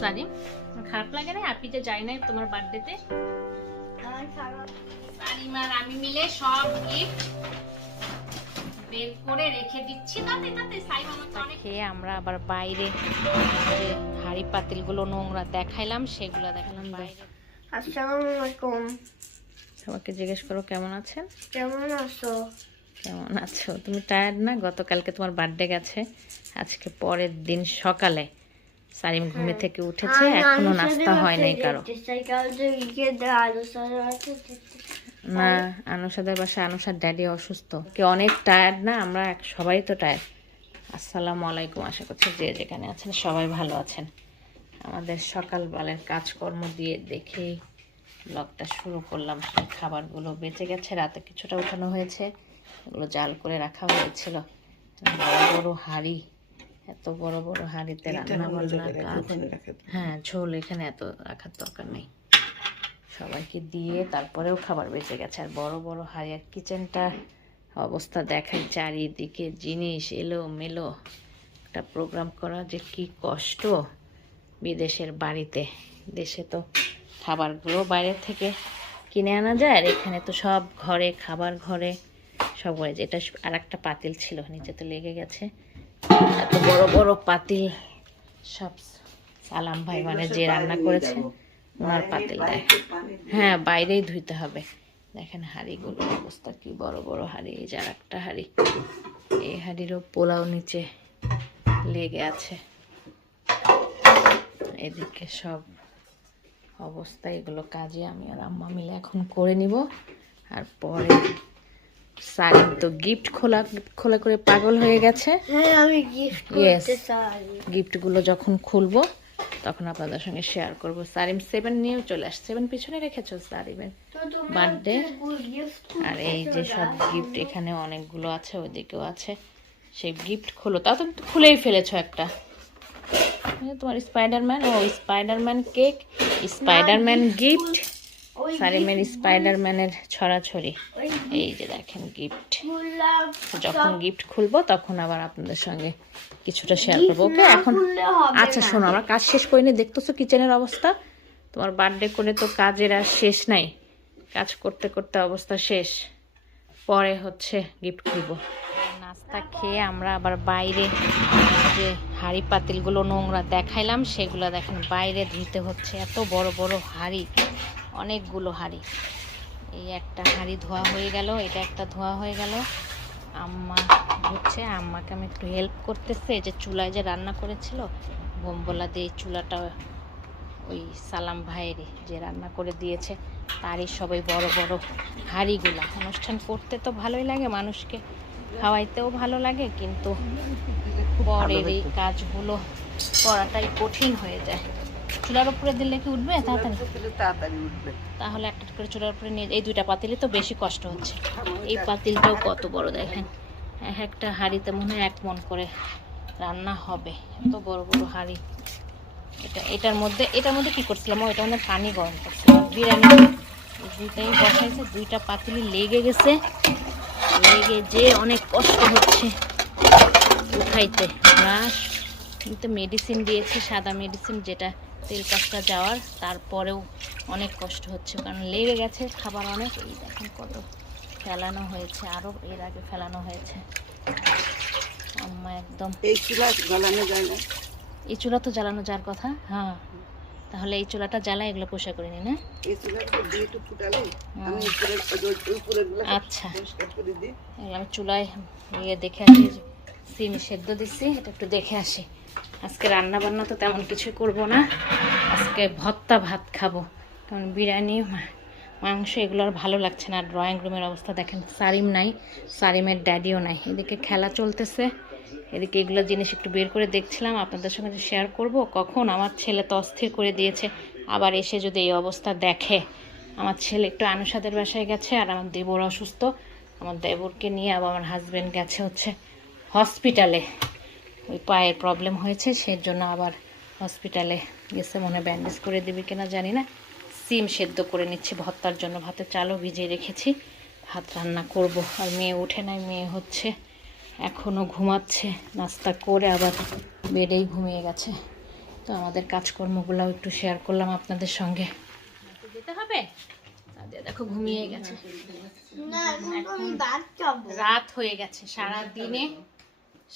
সারিম, খারাপ লাগে না আপনি যে যাই নাই তোমার বার্থডেতে? সারিম আর আমি মিলে সব গিফট বের করে রেখে দিচ্ছি। খেয়ে আমরা আবার বাইরে যে হাঁড়ি পাতিলগুলো নোংরা দেখাইলাম সেগুলো দেখালাম বাইরে। আসসালামু আলাইকুম। সবাইকে জিজ্ঞেস করো কেমন আছেন? কেমন আছো? কেমন আছো? তুমি টায়ার্ড না? গতকালকে তোমার বার্থডে গেছে, আজকে পরের দিন সকালে সারিম ঘুমে থেকে উঠেছে, এখনো নাস্তা হয় নাই কারো। না, আনুষাদের বাসায় আনুষার ড্যাডি অসুস্থ, কে অনেক টায়ার্ড না, আমরা সবাই তো টায়ার্ড। আসসালামু আলাইকুম, আশা করছি যে যেখানে আছেন সবাই ভালো আছেন। আমাদের সকালবেলার কাজকর্ম দিয়ে দেখেই ব্লগটা শুরু করলাম। খাবারগুলো বেঁচে গেছে, রাতে কিছুটা উঠানো হয়েছে, এগুলো জাল করে রাখা হয়েছিল। বড় বড় হাঁড়ি, এত বড় বড় হাঁড়িতে রান্না বান্না কাজ। হ্যাঁ, ঝোল এখানে এত রাখার দরকার নেই, সবাইকে দিয়ে তারপরেও খাবার বেঁচে গেছে। আর বড় বড় হাঁড়ি, আর কিচেনটা অবস্থা দেখাই, চারিদিকে জিনিস এলো মেলো। একটা প্রোগ্রাম করা যে কি কষ্ট বিদেশের বাড়িতে। দেশে তো খাবারগুলো বাইরে থেকে কিনে আনা যায়, আর এখানে তো সব ঘরে, খাবার ঘরে সব হয়ে যায়। এটা আর একটা পাতিল ছিল, নিচে তো লেগে গেছে। এত বড় বড় পাতিল সব সালাম ভাই মানে যে রান্না করেছে ওনার পাতিল দেয়। হ্যাঁ, বাইরেই ধুইতে হবে। দেখেন হাঁড়িগুলোর অবস্থা কি বড় বড় হাঁড়ি। এই যে আর একটা হাঁড়ি, এই হাঁড়িরও পোলাও নিচে লেগে আছে। এদিকে সব অবস্থা, এগুলো কাজে আমি আর আম্মা মিলে এখন করে নিব। আর পরে সারিম তো গিফট খোলা করে পাগল হয়ে গেছে। হ্যাঁ, আমি গিফট করতে চাই। গিফটগুলো যখন খুলবো তখন আপনাদের সঙ্গে শেয়ার করব। সারিম 7 নিয়েও চলে আসছে, 7 পিছনে রেখেছো সারিমের বার্থডে। আর এই যে সব গিফট এখানে অনেকগুলো আছে, ওইদিকেও আছে। সেই গিফট খোলো, তাও তুমি তো খুলেই ফেলেছো একটা। তোমার স্পাইডারম্যান, ও স্পাইডারম্যান কেক, স্পাইডারম্যান গিফট, সারিমের স্পাইডারম্যানের ছড়াছড়ি। এই যে দেখেন গিফট। যখন গিফট খুলবো তখন আবার আপনাদের সঙ্গে কিছুটা শেয়ার করবো, ওকে? এখন আচ্ছা শোনো, আমরা কাজ শেষ করিনি, দেখতেছো কিচেনের অবস্থা। তোমার বার্থডে করে তো কাজের আর শেষ নাই, কাজ করতে করতে অবস্থা শেষ। পরে হচ্ছে গিফট খুলবো। নাস্তা খেয়ে আমরা আবার বাইরে যে হাঁড়ি পাতিলগুলো নোংরা দেখাইলাম সেগুলো দেখেন বাইরে ধুইতে হচ্ছে। এত বড় বড় হাঁড়ি, অনেকগুলো হাঁড়ি। এই একটা হাঁড়ি ধোয়া হয়ে গেল, এটা একটা ধোয়া হয়ে গেল। আম্মা হচ্ছে, আম্মাকে আমি একটু হেল্প করতেছে। এই যে চুলায় যে রান্না করেছিল বোমবলা দিয়ে, চুলাটা ওই সালাম ভাইয়েরই যে রান্না করে দিয়েছে, তারই সবাই বড় বড় হাঁড়িগুলা। অনুষ্ঠান করতে তো ভালোই লাগে, মানুষকে খাওয়াইতেও ভালো লাগে, কিন্তু পরের এই কাজগুলো করাটাই কঠিন হয়ে যায়। চুলার উপরে দিলে কি উঠবে তাড়াতাড়ি? উঠবে। তাহলে একটা করে চুলার উপরে নিয়ে, এই দুইটা পাতিলে তো বেশি কষ্ট হচ্ছে। এই পাতিলটাও কত বড় দেখেন, একটা হাঁড়িতে মনে হয় 1 মণ করে রান্না হবে। এত বড় বড় হাঁড়ি। এটার মধ্যে কি করছিলাম, এটা মধ্যে পানি গরম করছিলাম। বিরিয়ানি দুইটাই বসাইছে, দুইটা পাতিলি লেগে গেছে, লেগে যে অনেক কষ্ট হচ্ছে উঠাইতে। ব্রাশ কিন্তু মেডিসিন দিয়েছে, সাদা মেডিসিন, যেটা তেল কাজটা যাওয়ার, তারপরেও অনেক কষ্ট হচ্ছে কারণ লেগে গেছে খাবার অনেক। এই দেখেন কত ফেলানো হয়েছে, আরও এর আগে ফেলানো হয়েছে। আম্মা একদম, এই চুলা জ্বালানো যায় না, এই চুলা তো জ্বালানো যার কথা। হ্যাঁ, তাহলে এই চুলাটা জ্বালা, এগুলো পোষা করে নি না? আচ্ছা, আমি চুলায় ইয়ে দেখে আসি, সিম সেদ্ধ দিচ্ছি, এটা একটু দেখে আসি। আজকে রান্না বান্না তো তেমন কিছু করব না, আজকে ভর্তা ভাত খাবো, কারণ বিরিয়ানি মাংস এগুলো আর ভালো লাগছে না। ড্রয়িং রুমের অবস্থা দেখেন, সারিম নাই, সারিমের ড্যাডিও নাই, এদিকে খেলা চলতেছে, এদিকে এগুলো জিনিস একটু বের করে দেখছিলাম আপনাদের সঙ্গে শেয়ার করব। কখন আমার ছেলে তো অস্থির করে দিয়েছে, আবার এসে যদি এই অবস্থা দেখে। আমার ছেলে একটু আনুষাদের বাসায় গেছে, আর আমার দেবর অসুস্থ, আমার দেবরকে নিয়ে আবার আমার হাজব্যান্ড গেছে হচ্ছে হসপিটালে, ওই পায়ের প্রবলেম হয়েছে, সেই জন্য আবার হসপিটালে গেছে, মনে ব্যান্ডেজ করে দেবে কিনা জানি না। সিম সেদ্ধ করে নিচ্ছি ভর্তার জন্য, ভাতের চালও ভিজিয়ে রেখেছি, ভাত রান্না করব। আর মেয়ে উঠে নাই, মেয়ে হচ্ছে এখনও ঘুমাচ্ছে, নাস্তা করে আবার বেডেই ঘুমিয়ে গেছে। তো তো আমাদের কাজকর্মগুলোও একটু শেয়ার করলাম আপনাদের সঙ্গে। যেতে হবে, দেখো ঘুমিয়ে গেছে, রাত হয়ে গেছে।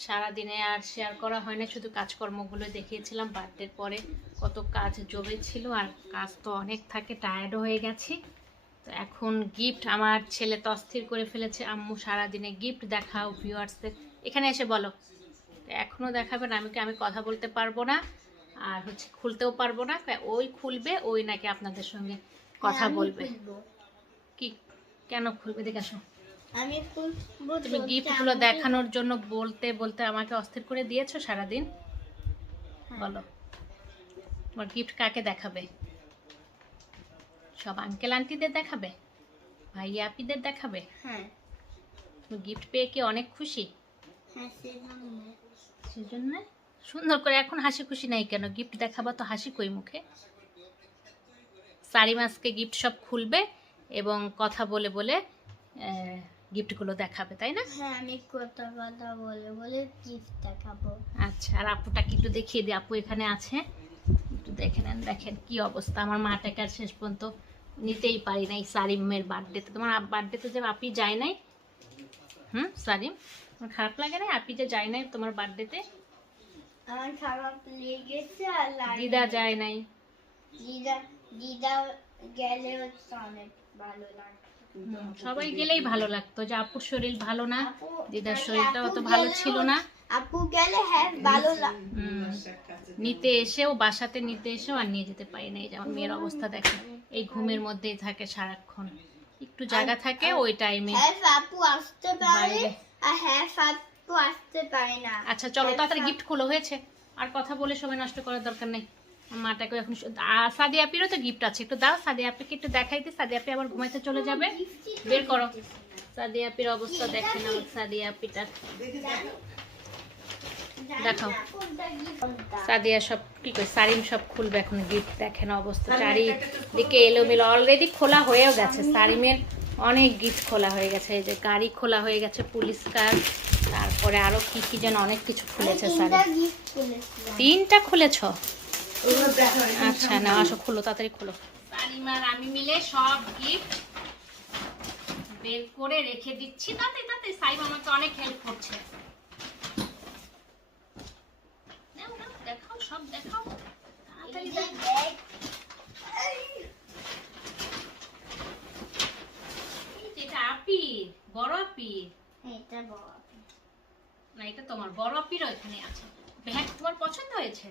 সারাদিনে আর শেয়ার করা হয় না, শুধু কাজকর্মগুলো দেখিয়েছিলাম। বার্থডের পরে কত কাজ জমে ছিল, আর কাজ তো অনেক থাকে, টায়ার্ডও হয়ে গেছি। তো এখন গিফট, আমার ছেলে তো অস্থির করে ফেলেছে, আম্মু সারাদিনে গিফট দেখাও ভিউয়ার্সদের। এখানে এসে বলো, এখনও দেখাবেন? আমি কথা বলতে পারবো না, আর হচ্ছে খুলতেও পারবো না। ওই খুলবে, ওই নাকি আপনাদের সঙ্গে কথা বলবে। কি, কেন খুলবে? দেখে আসো। আমি খুলবো। তুমি গিফটগুলো দেখানোর জন্য বলতে বলতে আমাকে অস্থির করে দিয়েছো সারাদিন। বলো, তোমার গিফট কাকে দেখাবে? সব আঙ্কেল আন্টিদের দেখাবে, ভাইয়া আপিদের দেখাবে? হ্যাঁ। তুমি গিফট পেয়ে কি অনেক খুশি? হ্যাঁ, সেজন্য সুন্দর করে এখন হাসি খুশি নাই কেন? গিফট দেখাবা তো হাসি কই মুখে? সারিম আজকে গিফট সব খুলবে এবং কথা বলে বলে গিফটগুলো দেখাবে, তাই না? হ্যাঁ, আমি কথা বলে বলে গিফট দেখাবো। আচ্ছা, আর আপুটাকে একটু দেখিয়ে দিই, আপু এখানে আছে, একটু দেখে নেন। দেখেন কি অবস্থা, আমার মাটাকে আর শেষ পর্যন্ত নিতেই পারি নাই সারিমের বার্থডেতে। তোমার বার্থডেতে যে আপি যায় নাই, সারিম, তোমার খারাপ লাগে না আপি যে যায় নাই তোমার বার্থডেতে? আমার খারাপ লেগেছে। আর দিদা যায় নাই। দিদা গেলে অনেক ভালো লাগে। সবাই গেলেই ভালো লাগতো, যে আপুর শরীর ভালো না, দিদার শরীরটা অত ভালো ছিল না। আপু গেলে হ্যাঁ ভালো লাগে। নিতে এসেও, বাসাতে নিতে এসেও আর নিয়ে যেতে পারি না। এই যেমন মেয়ের অবস্থা দেখে, এই ঘুমের মধ্যেই থাকে সারাক্ষণ, একটু জায়গা থাকে ওই টাইমে আপু আসতে পারে, আর হ্যাঁ আপু আসতে পারে না। আচ্ছা চলো তাড়াতাড়ি গিফট খোলো, হয়েছে আর কথা বলে সময় নষ্ট করার দরকার নেই। মাটাকে এখন সাদি আপিরও তো গিফট আছে, একটু দাও সাদি আপিকে, একটু দেখাইতে। সাদি আপি আবার ঘুমাইতে চলে যাবে, বের করো। সাদি আপির অবস্থা দেখেন, আমার সাদি আপিটা দেখাও। সাদিয়া সব কি করে, সারিম সব খুলবে এখন গিফট। দেখেন অবস্থা, চারিদিকে এলোমেলো, অলরেডি খোলা হয়েও গেছে। সারিমের অনেক গিফট খোলা হয়ে গেছে, এই যে গাড়ি খোলা হয়ে গেছে, পুলিশ কার, তারপরে আরো কি কি যেন অনেক কিছু খুলেছে সারিম। 3টা খুলেছ? আচ্ছা না, আসো খুলো, তাড়াতাড়ি খুলো। সারিম আর আমি মিলে সব গিফট বের করে রেখে দিচ্ছি। তাতে সাইম আমাকে অনেক হেল্প করছে। দেখাও, সব দেখাও তাড়াতাড়ি। এটা আপি, বড় আপি। এটা বড় আপি না, এটা তোমার বড় আপিরও এখানে আছে। ব্যাগ তোমার পছন্দ হয়েছে?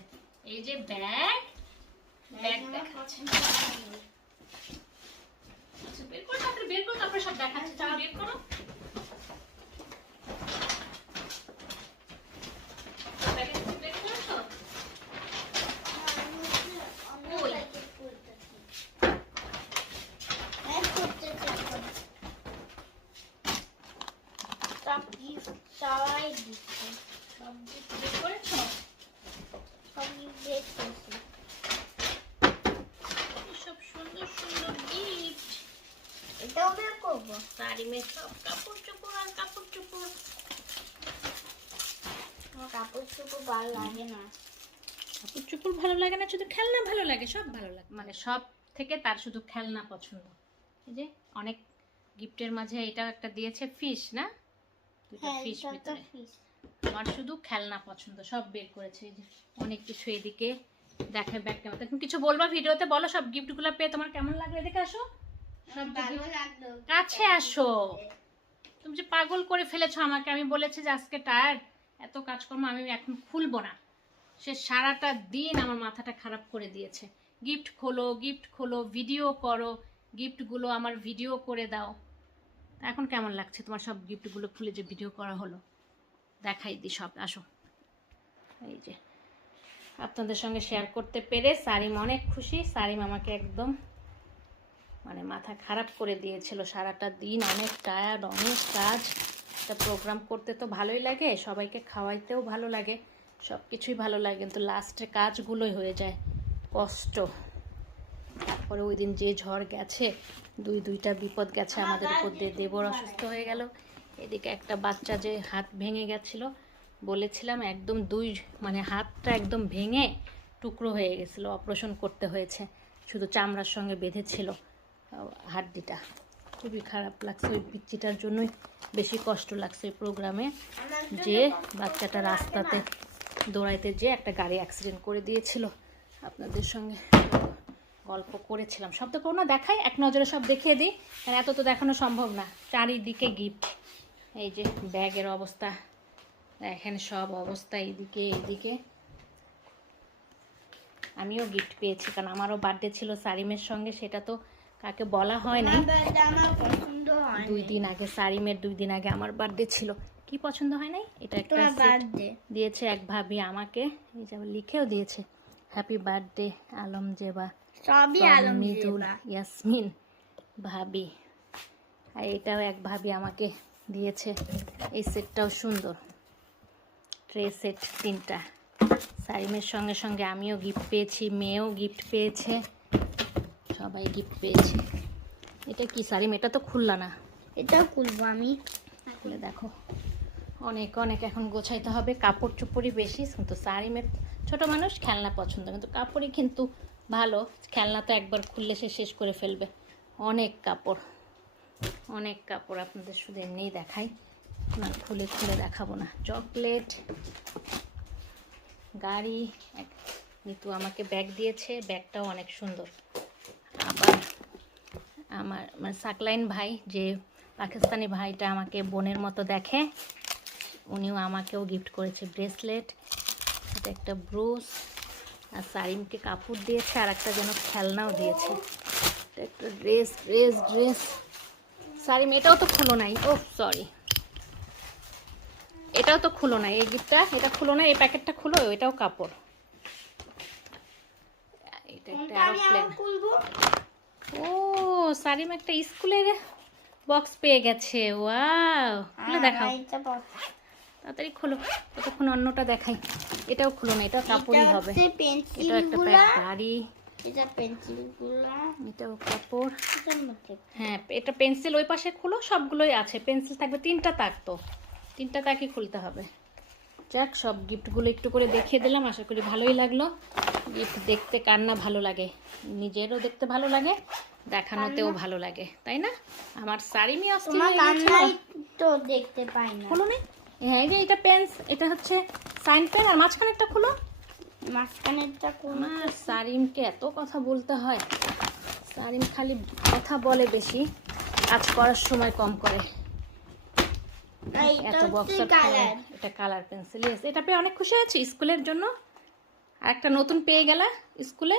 এই যে ব্যাগ দেখাচ্ছে। আচ্ছা বের করো, তারপরে বের করো, তারপরে সব দেখাচ্ছে। চলো বের করো। সারিমের সব কাপড় চোপড় আর কাপড় চোপড়। কাপড় চোপড় ভালো লাগে না। কাপড় চোপড় ভালো লাগে না, শুধু খেলনা ভালো লাগে। সব ভালো লাগে, মানে সব থেকে তার শুধু খেলনা পছন্দ। এই যে অনেক গিফটের মাঝে এটাও একটা দিয়েছে, ফিশ না, দুটো ফিশ ভিতরে। আমার শুধু খেলনা পছন্দ, সব বের করেছে। এই যে অনেক কিছু এদিকে দেখে ব্যাগ কেমন। তুমি কিছু বলবা ভিডিওতে, বলো সব গিফটগুলো পেয়ে তোমার কেমন লাগলো? এদিকে আসো, কাছে আসো। তুমি যে পাগল করে ফেলেছো আমাকে। আমি বলেছি যে আজকে টায়ার্ড, এত কাজকর্ম আমি এখন খুলবো না। সে সারাটা দিন আমার মাথাটা খারাপ করে দিয়েছে। গিফট খোলো, ভিডিও করো, গিফটগুলো আমার ভিডিও করে দাও। এখন কেমন লাগছে তোমার সব গিফটগুলো খুলে যে ভিডিও করা হলো? দেখাই দিই সব, আসো। এই যে আপনাদের সঙ্গে শেয়ার করতে পেরে সারিম অনেক খুশি। সারিম আমাকে একদম মানে মাথা খারাপ করে দিয়েছিল সারাটা দিন, অনেক টায়ার্ড, অনেক কাজ। একটা প্রোগ্রাম করতে তো ভালোই লাগে, সবাইকে খাওয়াইতেও ভালো লাগে, সব কিছুই ভালো লাগে, কিন্তু লাস্টে কাজগুলোই হয়ে যায় কষ্ট। তারপরে ওই দিন যে ঝড় গেছে, দুইটা বিপদ গেছে আমাদের উপর দিয়ে। দেবর অসুস্থ হয়ে গেল, এদিকে একটা বাচ্চা যে হাত ভেঙে গেছিলো, বলেছিলাম একদম মানে হাতটা একদম ভেঙে টুকরো হয়ে গেছিলো, অপারেশন করতে হয়েছে, শুধু চামড়ার সঙ্গে বেঁধেছিল হাড্ডিটা। খুবই খারাপ লাগছে, ওই পিচ্চিটার জন্যই বেশি কষ্ট লাগছে এই প্রোগ্রামে, যে বাচ্চাটা রাস্তাতে দৌড়াইতে যে একটা গাড়ি অ্যাক্সিডেন্ট করে দিয়েছিল। আপনাদের সঙ্গে গল্প করেছিলাম, সব তো কোনো দেখাই, এক নজরে সব দেখিয়ে দিই, কারণ এত তো দেখানো সম্ভব না। চারিদিকে গিফট, এই যে ব্যাগের অবস্থা দেখেন, সব অবস্থা এইদিকে। আমিও গিফট পেয়েছি, কারণ আমারও বার্থডে ছিল সারিমের সঙ্গে, সেটা তো কাকে বলা হয় না। 2 দিন আগে সারিমের, 2 দিন আগে আমার বার্থডে ছিল। কি পছন্দ হয় নাই? এটা একটা বার্থডে দিয়েছে এক ভাবি আমাকে, এই যে লিখেও দিয়েছে হ্যাপি বার্থডে আলম জেবা, সবই আলম মিদুল ইয়াসমিন ভাবি। আর এটাও এক ভাবি আমাকে দিয়েছে, এই সেটটাও সুন্দর, ট্রে সেট 3টা। সারিমের সঙ্গে সঙ্গে আমিও গিফট পেয়েছি, মেয়েও গিফট পেয়েছে, সবাই গিফট পেয়েছে। এটা কি সারিম? এটা তো খুললা না, এটাও খুলবো আমি, খুলে দেখো। অনেক অনেক এখন গোছাইতে হবে, কাপড় চোপড়ই বেশি, কিন্তু সারিমের ছোট মানুষ, খেলনা পছন্দ, কিন্তু কাপড়ই কিন্তু ভালো। খেলনা তো একবার খুললে সে শেষ করে ফেলবে। অনেক কাপড় আপনাদের শুধু এমনিই দেখাই না, খুলে দেখাবো না। চকলেট, গাড়ি, নিতু আমাকে ব্যাগ দিয়েছে, ব্যাগটাও অনেক সুন্দর। আবার আমার সাকলাইন ভাই, যে পাকিস্তানি ভাইটা আমাকে বোনের মতো দেখে, উনিও আমাকেও গিফট করেছে ব্রেসলেট, এটা একটা ব্রুস, আর সারিমকে কাপড় দিয়েছে, আর একটা যেন খেলনাও দিয়েছে, একটা ড্রেস। সারিম এটাও তো খুলো নাই, ও সরি, এটাও তো খুলো নাই, এই গিফটটা, এটা খুলো না, এই প্যাকেটটা খুলো, এটাও কাপড়। এটা একটা এরোপ্লেন। ও সারিম একটা স্কুলের বক্স পেয়ে গেছে, ওয়াও, খুলে দেখাও, তাড়াতাড়ি খোলো, ততক্ষণ অন্যটা দেখাই। এটাও খুলো না, এটা কাপড়ই হবে। এটা একটা গাড়ি, এটাও কাপড়। হ্যাঁ, এটা পেন্সিল, ওই পাশে খুলো, সবগুলোই আছে, পেন্সিল থাকবে 3টা তাক, তো 3টা তাকই খুলতে হবে। যাক, সব গিফটগুলো একটু করে দেখিয়ে দিলাম, আশা করি ভালোই লাগলো। গিফট দেখতে কার না ভালো লাগে, নিজেরও দেখতে ভালো লাগে, দেখানোতেও ভালো লাগে, তাই না? আমার সারিমি তো দেখতে পাই না, খুলো না। হ্যাঁ, এটা পেন্স, এটা হচ্ছে সাইন পেন, আর মাঝখানেরটা খুলো, মাঝখানেরটা কোন? সারিমকে এত কথা বলতে হয়, সারিম খালি কথা বলে বেশি, কাজ করার সময় কম করে। এত বক্সের এটা কালার পেন্সিল, এটা পেয়ে অনেক খুশি হয়েছি স্কুলের জন্য। আর একটা নতুন পেয়ে গেলা স্কুলে।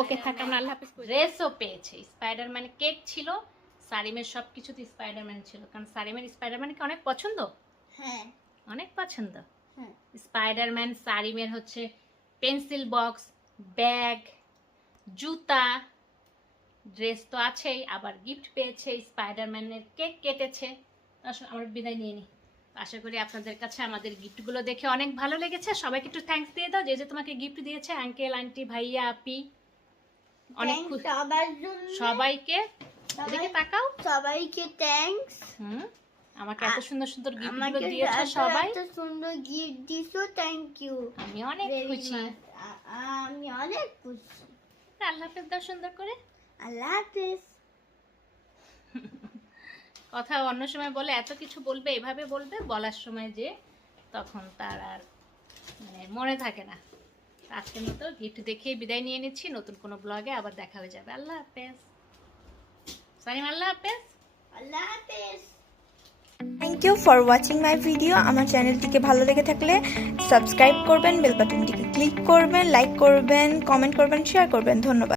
ওকে, থাক, আমরা আল্লাহ হাফেজ। ড্রেসও পেয়েছে, স্পাইডারম্যান কেক ছিল, সারিমের সব কিছুতে স্পাইডারম্যান ছিল, কারণ সারিমের স্পাইডারম্যানকে অনেক পছন্দ। হ্যাঁ, অনেক পছন্দ। স্পাইডারম্যান, সারিমের হচ্ছে পেন্সিল বক্স, ব্যাগ, জুতা, ড্রেস তো আছেই, আবার গিফট পেয়েছে, স্পাইডারম্যানের কেক কেটেছে। আমরা বিদায় নিয়ে নিই। আশা করি আপনাদের কাছে আমাদের গিফটগুলো দেখে অনেক ভালো লেগেছে। সবাইকে একটু থ্যাঙ্কস দিয়ে দাও, যে তোমাকে গিফট দিয়েছে, আঙ্কেল, আন্টি, ভাইয়া, আপি, অনেক সবাইকে। এদিকে তাকাও, সবাইকে থ্যাঙ্কস। আমাকে এত সুন্দর সুন্দর গিফটগুলো দিয়েছে, সবাই এত সুন্দর গিফট দিছো, থ্যাংক ইউ। আমি অনেক খুশি, আমি অনেক খুশি। আল্লাহ হাফেজ দাও সুন্দর করে। আল্লাহ হাফেজ। কথা অন্য সময় বলে, এত কিছু বলবে, এভাবে বলবে, বলার সময় যে তখন তার আর মানে মনে থাকে না। আজকের মতো গিফট দেখিয়ে বিদায় নিয়ে নিচ্ছি, নতুন কোনো ব্লগে আবার দেখা হয়ে যাবে। আল্লাহ হাফেজ সারিম, আল্লাহ হাফেজ। আল্লাহ হাফেজ। Thank you for watching my video. আমার চ্যানেলটিকে ভালো লেগে থাকলে সাবস্ক্রাইব করবেন, বেল বাটনটিকে ক্লিক করবেন, লাইক করবেন, কমেন্ট করবেন, শেয়ার করবেন। ধন্যবাদ।